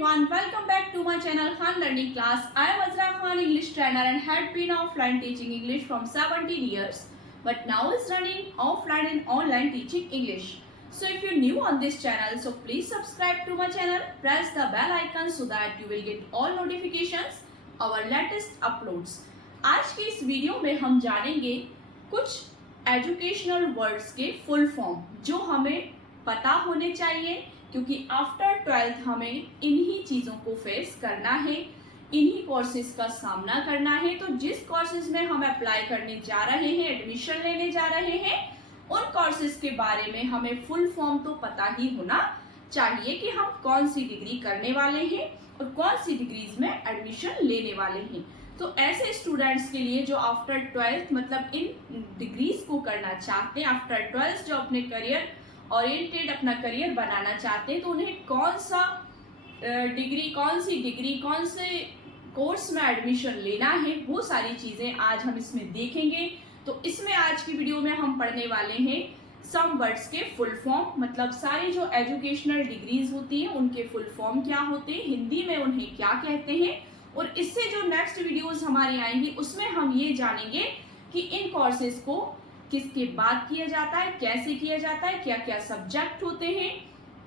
everyone, welcome back to my channel Khan Learning Class. I am Azra Khan, English trainer and had been offline teaching English from 17 years, but now is running offline and online teaching English. So if you're new on this channel, so please subscribe to my channel, press the bell icon so that you will get all notifications our latest uploads. आज की इस video में हम जानेंगे कुछ educational words के full form जो हमें पता होने चाहिए, क्योंकि आफ्टर 12th हमें इन्हीं चीज़ों को फेस करना है, इन्हीं कोर्सेज का सामना करना है। तो जिस कोर्सेज में हम अप्लाई करने जा रहे हैं, एडमिशन लेने जा रहे हैं, उन कोर्सेज के बारे में हमें फुल फॉर्म तो पता ही होना चाहिए कि हम कौन सी डिग्री करने वाले हैं और कौन सी डिग्रीज में एडमिशन लेने वाले हैं। तो ऐसे स्टूडेंट्स के लिए जो आफ्टर 12th मतलब इन डिग्रीज को करना चाहते हैं, आफ्टर 12th जो अपने करियर ओरिएंटेड अपना करियर बनाना चाहते हैं, तो उन्हें कौन सी डिग्री कौन से कोर्स में एडमिशन लेना है, वो सारी चीज़ें आज हम इसमें देखेंगे। तो इसमें आज की वीडियो में हम पढ़ने वाले हैं सम वर्ड्स के फुल फॉर्म, मतलब सारी जो एजुकेशनल डिग्रीज होती हैं उनके फुल फॉर्म क्या होते हैं, हिंदी में उन्हें क्या कहते हैं। और इससे जो नेक्स्ट वीडियोस हमारी आएंगी उसमें हम ये जानेंगे कि इन कोर्सेज को किसके बाद किया जाता है, कैसे किया जाता है, क्या क्या सब्जेक्ट होते हैं,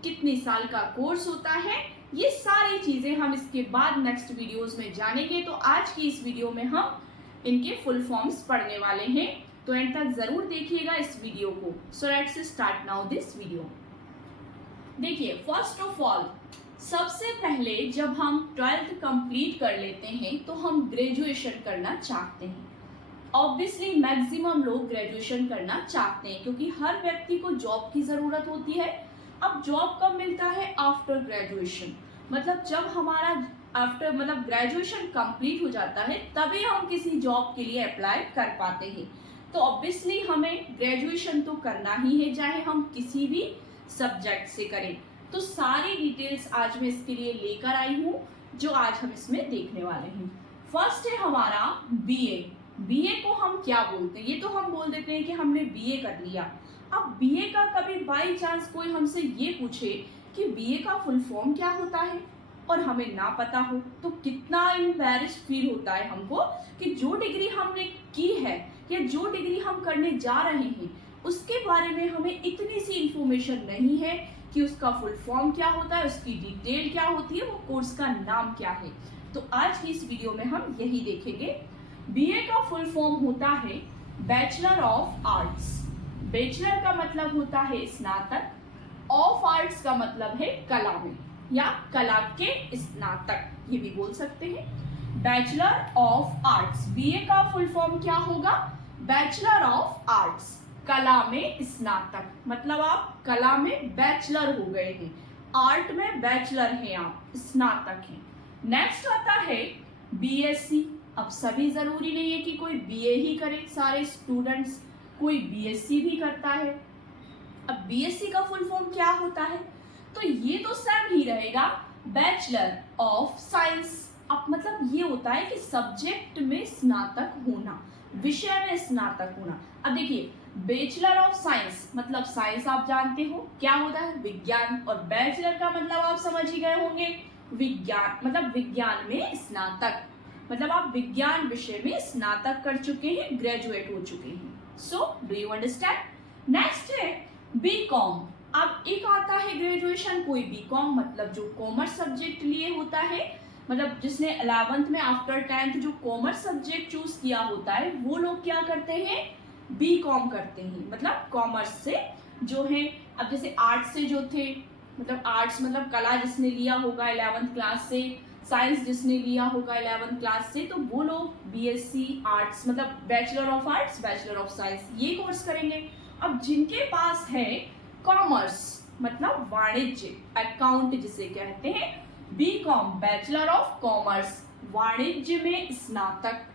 कितने साल का कोर्स होता है, ये सारी चीजें हम इसके बाद नेक्स्ट वीडियोस में जानेंगे। तो आज की इस वीडियो में हम इनके फुल फॉर्म्स पढ़ने वाले हैं, तो एंड तक जरूर देखिएगा इस वीडियो को। So let's start now this video. देखिए, फर्स्ट ऑफ ऑल सबसे पहले जब हम 12th कंप्लीट कर लेते हैं तो हम ग्रेजुएशन करना चाहते हैं। ऑब्वियसली मैक्सिमम लोग ग्रेजुएशन करना चाहते हैं, क्योंकि हर व्यक्ति को जॉब की ज़रूरत होती है। अब जॉब कब मिलता है? आफ्टर ग्रेजुएशन, मतलब जब हमारा आफ्टर मतलब ग्रेजुएशन कंप्लीट हो जाता है तभी हम किसी जॉब के लिए अप्लाई कर पाते हैं। तो ऑब्वियसली हमें ग्रेजुएशन तो करना ही है, चाहे हम किसी भी सब्जेक्ट से करें। तो सारी डिटेल्स आज मैं इसके लिए लेकर आई हूँ जो आज हम इसमें देखने वाले हैं। फर्स्ट है हमारा बीए। बीए को हम क्या बोलते हैं? ये तो हम बोल देते हैं कि हमने बीए कर लिया। अब बीए का कभी बाई चांस कोई हमसे ये पूछे कि बीए का फुल फॉर्म क्या होता है और हमें ना पता हो, तो कितना एम्बैरेस्ड फील होता है हमको कि जो डिग्री हमने की है या जो डिग्री हम करने जा रहे हैं उसके बारे में हमें इतनी सी इंफॉर्मेशन नहीं है कि उसका फुल फॉर्म क्या होता है, उसकी डिटेल क्या होती है, वो कोर्स का नाम क्या है। तो आज की इस वीडियो में हम यही देखेंगे। बीए का फुल फॉर्म होता है बैचलर ऑफ आर्ट्स। बैचलर का मतलब होता है स्नातक, ऑफ आर्ट्स का मतलब है कला में या कला के स्नातक, ये भी बोल सकते हैं। बैचलर ऑफ आर्ट्स, बीए का फुल फॉर्म क्या होगा? बैचलर ऑफ आर्ट्स, कला में स्नातक, मतलब आप कला में बैचलर हो गए हैं, आर्ट में बैचलर हैं आप, स्नातक हैं। नेक्स्ट आता है बीएससी। अब सभी जरूरी नहीं है कि कोई बीए ही करे, सारे स्टूडेंट्स कोई बीएससी भी करता है। अब बीएससी का फुल फॉर्म क्या होता है? तो ये तो सेम ही रहेगा, बैचलर ऑफ साइंस। अब मतलब ये होता है कि सब्जेक्ट में स्नातक होना, विषय में स्नातक होना। अब देखिए, बैचलर ऑफ साइंस मतलब साइंस आप जानते हो क्या होता है, विज्ञान, और बैचलर का मतलब आप समझ ही गए होंगे, विज्ञान मतलब विज्ञान में स्नातक, मतलब आप विज्ञान विषय में स्नातक कर चुके हैं, ग्रेजुएट हो चुके हैं। So do you understand? Next है बीकॉम। अब एक आता है ग्रेजुएशन कोई बीकॉम, मतलब जो कॉमर्स सब्जेक्ट लिए होता है, मतलब जिसने 11th में आफ्टर 10th जो कॉमर्स सब्जेक्ट चूज किया होता है वो लोग क्या करते हैं? बीकॉम करते हैं, मतलब कॉमर्स से जो है। अब जैसे आर्ट्स से जो थे, मतलब आर्ट्स मतलब कला जिसने लिया होगा 11th क्लास से, साइंस जिसने लिया होगा 11th क्लास से, तो वो लोग बीएससी आर्ट्स मतलब bachelor of arts, bachelor of science ये कोर्स करेंगे। अब जिनके पास है कॉमर्स मतलब वाणिज्य, अकाउंट जिसे कहते हैं, बीकॉम बैचलर ऑफ कॉमर्स, वाणिज्य में स्नातक,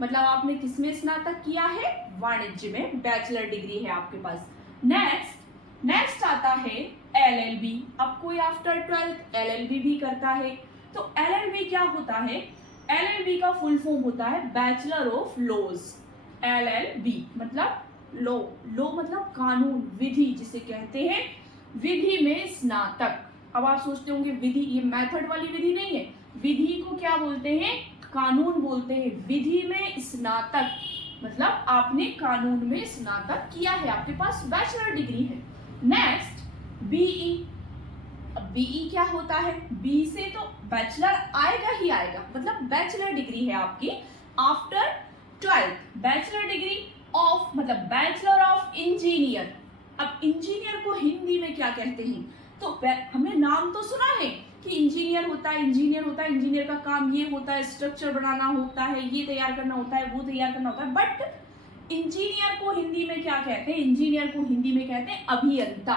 मतलब आपने किसमें स्नातक किया है? वाणिज्य में, बैचलर डिग्री है आपके पास। नेक्स्ट आता है एलएलबी। अब कोई आफ्टर 12th एलएलबी भी करता है, तो एलएलबी क्या होता है? एलएलबी का फुल फॉर्म होता है बैचलर ऑफ लॉज। एलएलबी मतलब लॉ, लॉ मतलब कानून, विधि जिसे कहते हैं, विधि में स्नातक, अब आप सोचते होंगे विधि, ये मेथड वाली विधि नहीं है, विधि को क्या बोलते हैं, कानून बोलते हैं। विधि में स्नातक मतलब आपने कानून में स्नातक किया है, आपके पास बैचलर डिग्री है। Next BE. अब बीई क्या होता है, बी से तो बैचलर आएगा ही आएगा, मतलब बैचलर डिग्री है आपकी after 12th, bachelor degree of मतलब बैचलर ऑफ इंजीनियर। अब इंजीनियर को हिंदी में क्या कहते हैं, तो हमने नाम तो सुना है कि इंजीनियर होता है, इंजीनियर होता है, इंजीनियर का काम ये होता है, स्ट्रक्चर बनाना होता है, ये तैयार करना होता है, वो तैयार करना होता है, बट इंजीनियर को हिंदी में क्या कहते हैं, इंजीनियर को हिंदी में कहते हैं अभियंता।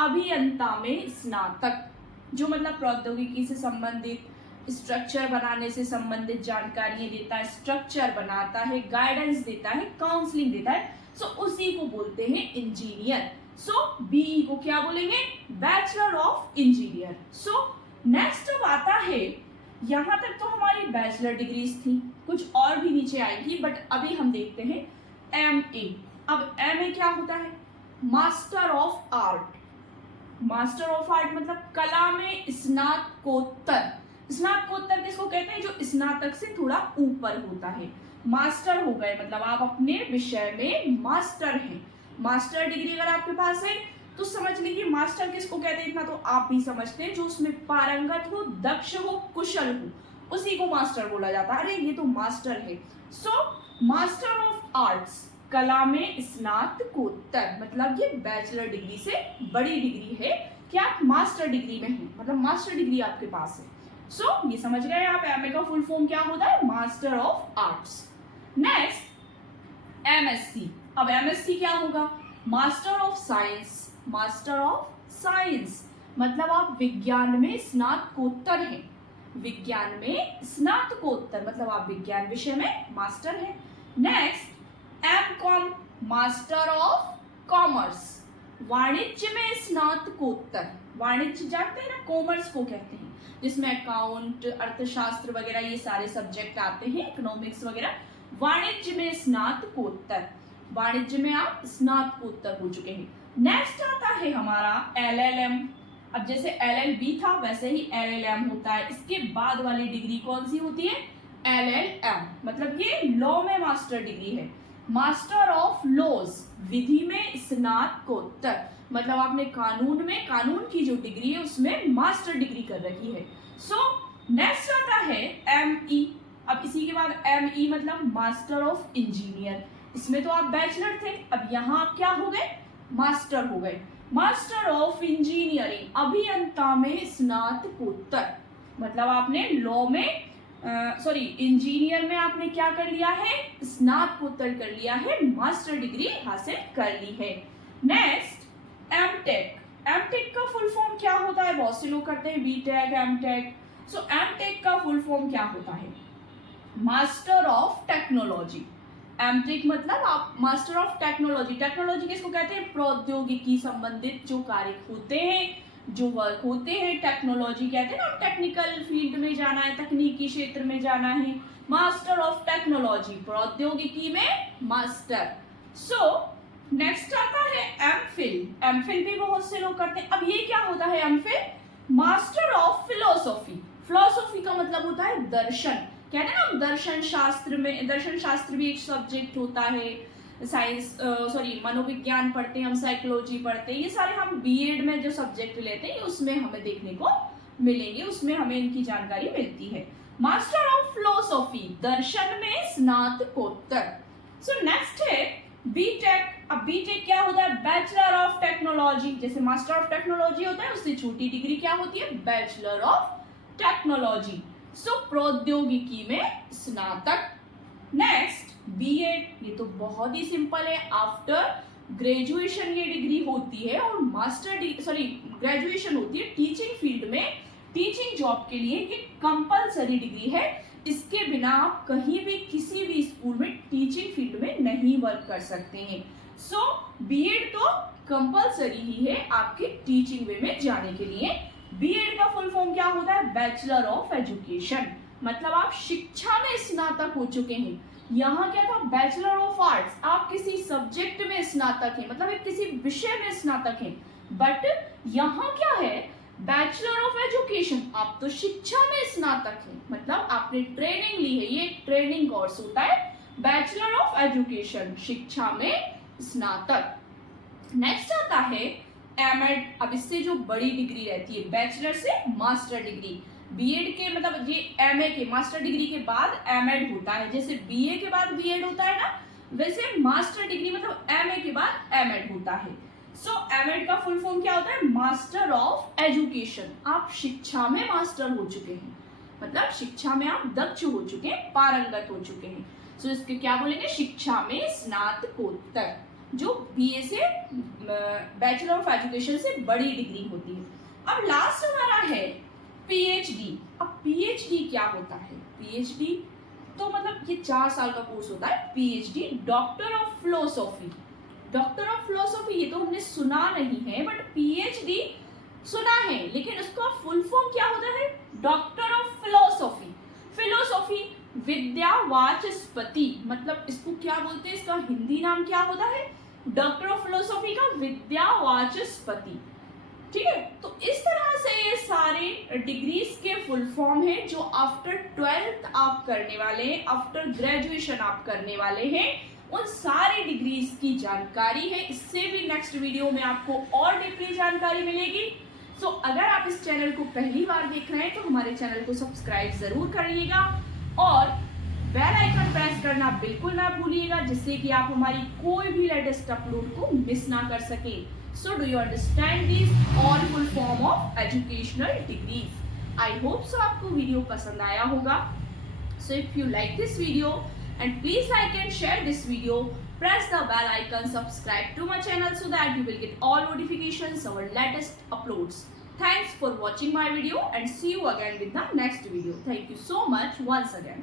अभियंता में स्नातक, जो मतलब प्रौद्योगिकी से संबंधित, स्ट्रक्चर बनाने से संबंधित जानकारी देता है, स्ट्रक्चर बनाता है, गाइडेंस देता है, काउंसलिंग देता है, सो उसी को बोलते हैं इंजीनियर। सो बीई को क्या बोलेंगे, bachelor of engineer. So next अब आता है, यहां तक तो हमारी बैचलर डिग्रीज थी, कुछ और भी नीचे आएंगी, बट अभी हम देखते हैं एमए। अब एमए क्या होता है, master of art. Master of art मतलब कला में स्नातकोत्तर। स्नातकोत्तर किसको कहते हैं, जो स्नातक से थोड़ा ऊपर होता है। मास्टर हो गए मतलब आप अपने विषय में मास्टर हैं। मास्टर डिग्री अगर आपके पास है तो समझ लीजिए मास्टर किसको कहते हैं, इतना तो आप भी समझते हैं, जो उसमें पारंगत हो, दक्ष हो, कुशल हो, उसी को मास्टर बोला जाता है। अरे ये तो मास्टर है। सो मास्टर ऑफ आर्ट्स, कला में स्नातकोत्तर, मतलब ये बैचलर डिग्री से बड़ी डिग्री है कि आप मास्टर डिग्री में हैं, मतलब मास्टर डिग्री आपके पास है। सो ये समझ गए आप एमए का फुल फॉर्म क्या होता है, master of arts. Next MSc. अब एमएससी क्या होगा, master of science. Master of science मतलब आप विज्ञान में स्नातकोत्तर हैं, विज्ञान में स्नातकोत्तर मतलब आप विज्ञान विषय में मास्टर हैं। Next MCom, master of commerce, वाणिज्य में स्नातकोत्तर। वाणिज्य जानते हैं ना, कॉमर्स को कहते हैं, जिसमें अकाउंट, अर्थशास्त्र वगैरह ये सारे सब्जेक्ट आते हैं, इकोनॉमिक्स वगैरह। वाणिज्य में स्नातकोत्तर, वाणिज्य में आप स्नातकोत्तर हो चुके हैं। नेक्स्ट आता है हमारा एलएलएम। अब जैसे एलएलबी था वैसे ही एलएलएम होता है, इसके बाद वाली डिग्री कौन सी होती है, एलएलएम, मतलब ये लॉ में मास्टर डिग्री है। मास्टर ऑफ लॉज, विधि में स्नातकोत्तर, मतलब आपने कानून में, कानून की जो डिग्री है उसमें मास्टर डिग्री कर रखी है। सो नेक्स्ट आता है एमई। अब इसी के बाद एमई मतलब मास्टर ऑफ इंजीनियर, इसमें तो आप बैचलर थे, अब यहाँ आप क्या हो गए, मास्टर हो गए। मास्टर ऑफ इंजीनियरिंग, अभियंता में स्नातकोत्तर, मतलब आपने लॉ में इंजीनियर में आपने क्या कर लिया है, स्नातकोत्तर कर लिया है, मास्टर डिग्री हासिल कर ली है। Next MTech. एमटेक का फुल फॉर्म क्या होता है, बहुत से लोग करते हैं बीटेक, एमटेक। सो एमटेक का फुल फॉर्म क्या होता है, मास्टर ऑफ टेक्नोलॉजी। एमटेक मतलब आप मास्टर ऑफ टेक्नोलॉजी। टेक्नोलॉजी किसको कहते हैं, प्रौद्योगिकी संबंधित जो कार्य होते हैं, जो वर्क होते हैं, टेक्नोलॉजी कहते हैं ना। टेक्निकल फील्ड में जाना है, तकनीकी क्षेत्र में जाना है, मास्टर ऑफ टेक्नोलॉजी, प्रौद्योगिकी में मास्टर। सो नेक्स्ट आता है एमफिल। एमफिल भी बहुत से लोग करते हैं। अब ये क्या होता है MPhil, master of philosophy. Philosophy का मतलब होता है दर्शन, कहते हैं ना दर्शन शास्त्र में, दर्शन शास्त्र भी एक सब्जेक्ट होता है। साइंस मनोविज्ञान पढ़ते हैं हम, साइकोलॉजी पढ़ते हैं, ये सारे हम बीएड में जो सब्जेक्ट लेते हैं उसमें हमें देखने को मिलेंगे, उसमें हमें इनकी जानकारी मिलती है। मास्टर ऑफ फिलोसॉफी, दर्शन में स्नातकोत्तर। सो नेक्स्ट है बीटेक। अब बीटेक क्या होता है, बैचलर ऑफ टेक्नोलॉजी। जैसे मास्टर ऑफ टेक्नोलॉजी होता है उससे छोटी डिग्री क्या होती है, बैचलर ऑफ टेक्नोलॉजी। सो प्रौद्योगिकी में स्नातक। नेक्स्ट बीएड, ये तो बहुत ही सिंपल है, आफ्टर ग्रेजुएशन ये डिग्री होती है और ग्रेजुएशन होती है टीचिंग फील्ड में, टीचिंग जॉब के लिए ये कंपलसरी डिग्री है। इसके बिना आप कहीं भी किसी भी स्कूल में टीचिंग फील्ड में नहीं वर्क कर सकते हैं। सो बीएड तो कंपलसरी ही है आपके टीचिंग वे में जाने के लिए। बीएड का फुल फॉर्म क्या होता है, बैचलर ऑफ एजुकेशन, मतलब आप शिक्षा में स्नातक हो चुके हैं। यहाँ क्या था, बैचलर ऑफ आर्ट्स, आप किसी सब्जेक्ट में स्नातक हैं, मतलब एक किसी विषय में स्नातक हैं। बट यहाँ क्या है, बैचलर ऑफ एजुकेशन, आप तो शिक्षा में स्नातक हैं, मतलब आपने ट्रेनिंग ली है, ये ट्रेनिंग कोर्स होता है बैचलर ऑफ एजुकेशन, शिक्षा में स्नातक। नेक्स्ट आता है एमएड। अब इससे जो बड़ी डिग्री रहती है, बैचलर से मास्टर डिग्री, बीएड के मतलब ये एमए के मास्टर डिग्री के बाद एमएड होता है, जैसे बीए के बाद बीएड होता है ना, वैसे मास्टर डिग्री मतलब एमए के बाद एमएड होता है। सो एमएड का फुल फॉर्म क्या होता है? Master of education. आप शिक्षा में मास्टर हो चुके हैं, मतलब शिक्षा में आप दक्ष हो चुके हैं, पारंगत हो चुके हैं। सो इसके क्या बोलेंगे? शिक्षा में स्नातकोत्तर, जो बीए से बैचलर ऑफ एजुकेशन से बड़ी डिग्री होती है। अब लास्ट हमारा है पीएचडी। अब पीएचडी क्या होता है? पीएचडी तो मतलब ये 4 साल का कोर्स होता है PhD, doctor of philosophy. Doctor of philosophy ये तो हमने सुना नहीं है, बट पीएचडी सुना है, लेकिन उसका फुल फॉर्म क्या होता है? Doctor of philosophy. फिलोसॉफी विद्या वाचस्पति, मतलब इसको क्या बोलते हैं? इसका हिंदी नाम क्या होता है? डॉक्टर ऑफ फिलोसॉफी का विद्या वाचस्पति। ठीक है, तो इस तरह से ये सारे डिग्रीज के फुल फॉर्म है जो आफ्टर 12th आप करने वाले हैं, आफ्टर ग्रेजुएशन आप करने वाले हैं, उन सारी डिग्रीज की जानकारी है। इससे भी नेक्स्ट वीडियो में आपको और डीपली जानकारी मिलेगी। सो अगर आप इस चैनल को पहली बार देख रहे हैं तो हमारे चैनल को सब्सक्राइब जरूर करिएगा और बेल आइकन प्रेस करना बिल्कुल ना भूलिएगा, जिससे कि आप हमारी कोई भी लेटेस्ट अपलोड को मिस ना कर सके। So do you understand this all full form of educational degrees? I hope so आपको वीडियो पसंद आया होगा। So if you like this video and please like and share this video, press the bell icon, subscribe to my channel so that you will get all notifications our latest uploads. Thanks for watching my video and see you again with the next video. Thank you so much once again.